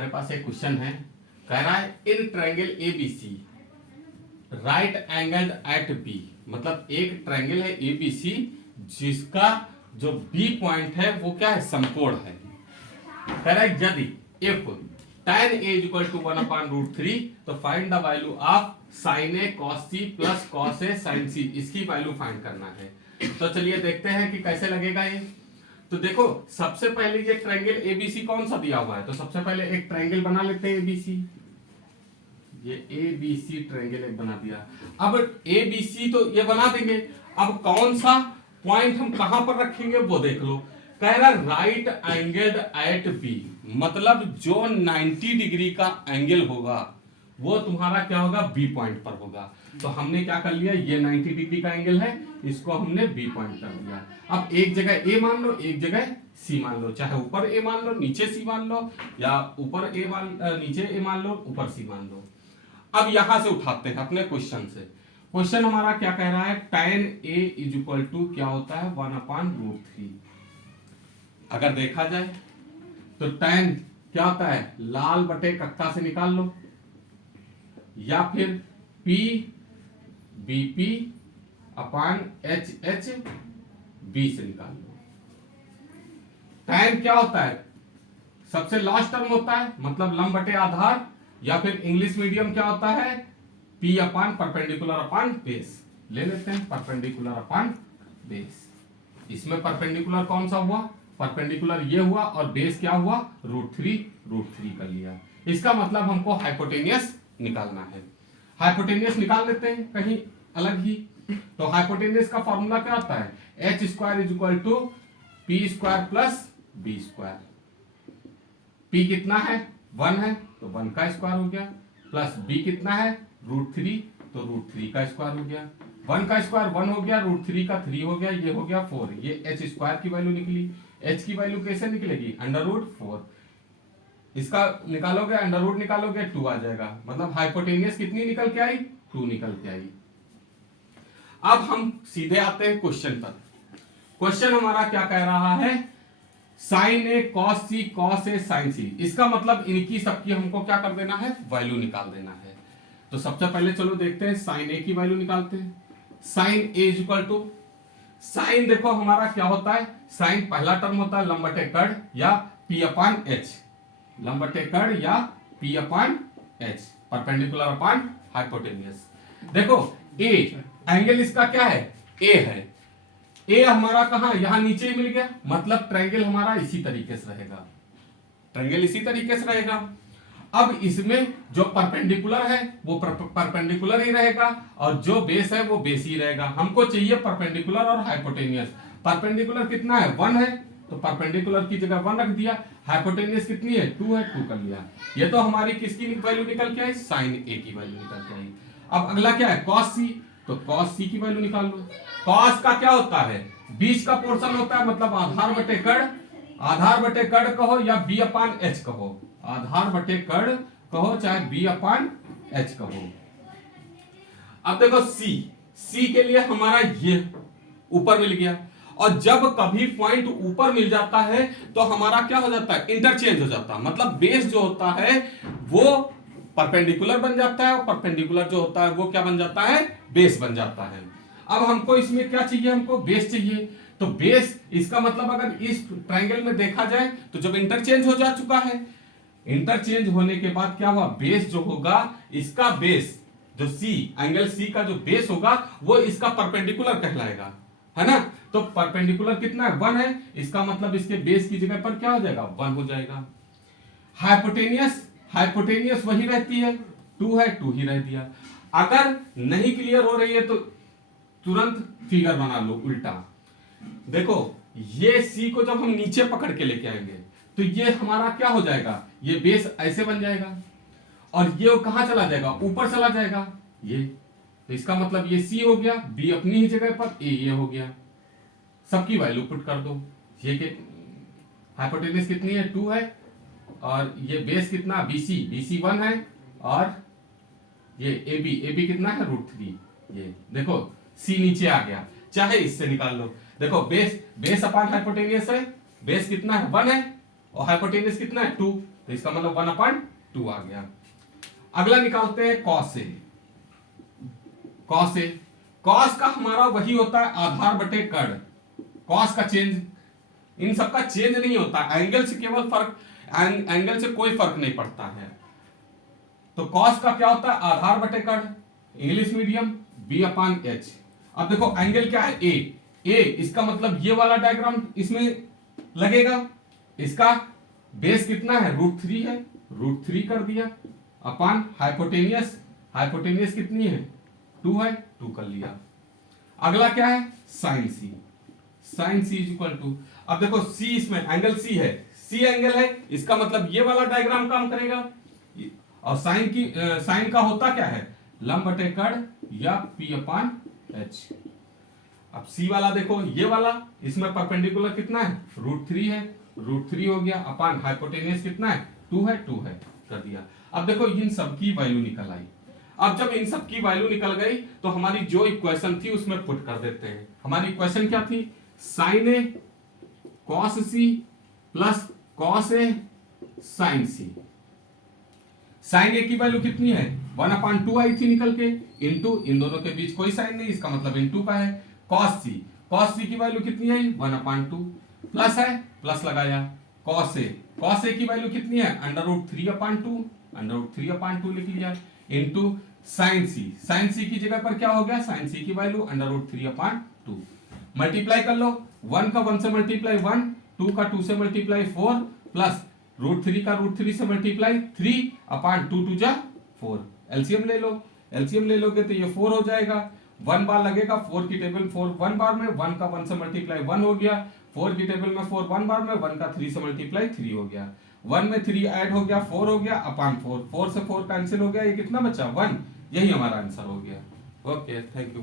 हमारे पास एक क्वेश्चन है, कह रहा है in triangle ABC right angled at B, मतलब एक ट्रायंगल है एबीसी जिसका जो बी पॉइंट है वो क्या है, समकोण है। कह रहा है यदि if tan a equal to 1/√3 तो find the value of sin a cos c plus cos a sin c, इसकी वैल्यू फाइंड करना है। तो चलिए देखते हैं कि कैसे लगेगा ये। तो देखो सबसे पहले ये ट्रायंगल एबीसी कौन सा दिया हुआ है, तो सबसे पहले एक ट्रायंगल बना लेते हैं एबीसी। ये एबीसी ट्रायंगल एक बना दिया। अब एबीसी तो ये बना देंगे, अब कौन सा पॉइंट हम कहां पर रखेंगे वो देख लो। कह रहा राइट एंगल्ड एट बी, मतलब जो 90 डिग्री का एंगल होगा वो तुम्हारा क्या होगा, बी पॉइंट पर होगा। तो हमने क्या कर लिया, ये 90 डिग्री का एंगल है, इसको हमने बी पॉइंट कर दिया। अब एक जगह ए मान लो, एक जगह सी मान लो, चाहे ऊपर ए मान लो नीचे सी मान लो, या ऊपर ए नीचे ए मान लो ऊपर सी मान लो। अब यहां से उठाते हैं अपने क्वेश्चन से। क्वेश्चन हमारा क्या कह रहा है, tan a is equal to क्या होता है 1/√3। अगर देखा जाए तो tan क्या होता है, लाल बटे कक्का से निकाल लो, या फिर P BP अपान HH B से निकाल लो। tan क्या होता है, सबसे लास्ट टर्म होता है, मतलब लंब बटे आधार, या फिर इंग्लिश मीडियम क्या होता है, P अपान परपेंडिकुलर अपान बेस। ले लेते हैं परपेंडिकुलर अपान बेस। इसमें परपेंडिकुलर कौन सा हुआ, परपेंडिकुलर ये हुआ, और बेस क्या हुआ, √3 कर लिया। इसका मतलब हमको हाइपोटेनियस निकालना है। हाइपोटेनियस निकाल लेते हैं कहीं अलग ही। तो हाइपोटेनियस का फॉर्मूला क्या होता है, h square is equal to P square plus B square. p कितना है, 1 है, तो 1 का स्क्वायर हो गया, प्लस b कितना है √3, तो √3 का स्क्वायर हो गया। 1 का स्क्वायर 1 हो गया, √3 का 3 हो गया, ये हो गया 4। ये h स्क्वायर की वैल्यू निकली। h की वैल्यू कैसे निकलेगी, √4। इसका निकालोगे अंडर निकालोगे 2 आ जाएगा, मतलब हाइपोटेनियस कितनी निकल के आई, 2 निकल के आई। अब हम सीधे आते हैं क्वेश्चन पर। क्वेश्चन हमारा क्या कह रहा है, sin a cos c cos a sin c, इसका मतलब इनकी सबकी हमको क्या कर देना है, वैल्यू निकाल देना है। तो सबसे पहले चलो देखते हैं sin a की वैल्यू निकालते हैं। sin a is equal to, sine देखो हमारा क्या होता है, साइन पहला टर्म होता है लंब बटे कर्ण या p अपान h, लंब बटे कर्ण या p अपान h, परपेंडिकुलर अपान हाइपोटेनियस। देखो a एंगल इसका क्या है, a है, a हमारा कहां, यहां नीचे ही मिल गया, मतलब ट्रायंगल हमारा इसी तरीके से रहेगा, ट्रायंगल इसी तरीके से रहेगा। अब इसमें जो परपेंडिकुलर है वो परपेंडिकुलर ही रहेगा, और जो बेस है वो बेस ही रहेगा। हमको चाहिए परपेंडिकुलर और हाइपोटेनियस। परपेंडिकुलर कितना है, 1 है, तो परपेंडिकुलर की जगह 1 रख दिया। हाइपोटेनियस कितनी है, 2 है, 2 कर लिया। ये तो हमारी किसकी वैल्यू निकल के आई, साइन a की वैल्यू निकल के आई। अब अगला क्या है, cos c, तो cos c की वैल्यू निकाल लो। cos का क्या होता है, बीच का पोर्शन होता है, मतलब आधार बटे कर्ण, आधार बटे कर्ण कहो या b अपान h कहो, आधार बटे कर्ण कहो चाहे b अपान h कहो। अब देखो c के लिए हमारा ये ऊपर मिल गया, और जब कभी पॉइंट ऊपर मिल जाता है तो हमारा क्या हो जाता है, इंटरचेंज हो जाता है, मतलब बेस जो होता है वो परपेंडिकुलर बन जाता है, और परपेंडिकुलर जो होता है वो क्या बन जाता है, बेस बन जाता है। अब हमको इसमें क्या चाहिए, हमको बेस चाहिए। तो बेस, इसका मतलब अगर इस ट्रायंगल में देखा जाए तो जब इंटरचेंज हो जा चुका है, इंटरचेंज होने के बाद क्या हुआ, बेस जो होगा, इसका बेस जो सी, एंगल सी का जो बेस होगा वो इसका परपेंडिकुलर कहलाएगा, है ना। तो परपेंडिकुलर कितना है, 1 है, इसका मतलब इसके बेस की जगह पर क्या हो जाएगा, 1 हो जाएगा। हाइपोटेनियस वही रहती है, 2 है, 2 ही रह दिया। अगर नहीं क्लियर हो रही है तो तुरंत फिगर बना लो उल्टा। देखो ये सी को जब हम नीचे पकड़ के लेके आएंगे तो ये हमारा क्या हो जाएगा, ये बेस ऐसे बन जाएगा, और ये कहां चला जाएगा, ऊपर चला जाएगा ये। तो इसका मतलब ये सी हो गया, बी अपनी ही जगह पर, ए ये हो गया। सबकी वैल्यू पुट कर दो। ये के हाइपोटेनियस कितनी है, 2 है, और ये बेस कितना, BC 1 है, और ये AB कितना है, √3। ये देखो C नीचे आ गया, चाहे इससे निकाल लो। देखो बेस अपान हाइपोटेनियस है, बेस कितना है, 1 है, और हाइपोटेनियस कितना है, 2, तो इसका मतलब 1/2 आ गया। अगला निकालते हैं cos A. Cos A, cos का हमारा वही होता है आधार बटे कर्ण। कॉस का चेंज, इन सबका चेंज नहीं होता, एंगल से केवल फर्क, एंगल से कोई फर्क नहीं पड़ता है। तो कॉस का क्या होता है आधार बटे कर्ण, इंग्लिश मीडियम b/h। अब देखो एंगल क्या है ए, इसका मतलब ये वाला डायग्राम इसमें लगेगा, इसका बेस कितना है √3 है, √3 कर दिया अपान हाइपोटेनियस, हाइपोटेनियस कितनी है 2 है, 2 कर लिया। अगला क्या है sine C, sine C is equal to, अब देखो सी इसमें एंगल सी है, सी एंगल है, इसका मतलब ये वाला डायग्राम काम करेगा। और साइन का होता क्या है लंब बटे कर्ण या p/h। अब सी वाला देखो ये वाला, इसमें परपेंडिकुलर कितना है √3 है, √3 हो गया अपान हाइपोटेनियस कितना है 2 है, 2 है कर दिया। अब देखो इन सब की वैल्यू निकल आई। अब जब इन सब की वैल्यू निकल गई तो हमारी जो इक्वेशन थी उसमें पुट कर देते हैं। हमारी इक्वेशन क्या थी sign A cos C plus cos A sign C. Sign ए की वैल्यू कितनी है 1/2 आई थी निकल के, इंटू इन दोनों के बीच कोई साइन नहीं, इसका मतलब इंटू का है। कॉस सी की वैल्यू कितनी आई 1/2 प्लस है, प्लस लगाया। कॉस ए की वैल्यू कितनी है √3/2, √3/2 लिख लिया, इंटू साइन सी की जगह पर क्या हो गया साइन सी की वैल्यू √3/2। मल्टीप्लाई कर लो, 1 का 1 से मल्टीप्लाई 1, 2 का 2 से मल्टीप्लाई 4, प्लस √3 का √3 से मल्टीप्लाई 3/2 2 जा 4। एलसीएम ले लो, एलसीएम ले लोगे तो ये 4 हो जाएगा। 1 बार लगेगा 4 की टेबल 4 1 बार में, 1 का 1 से मल्टीप्लाई 1 हो गया, 4 की टेबल में 4 1 बार में, 1 का 3 से मल्टीप्लाई 3 हो गया, 1 में 3 ऐड हो गया 4 हो गया अपान 4, 4 से 4 कैंसिल हो गया, ये कितना बचा 1, यही हमारा आंसर हो गया। Okay thank you.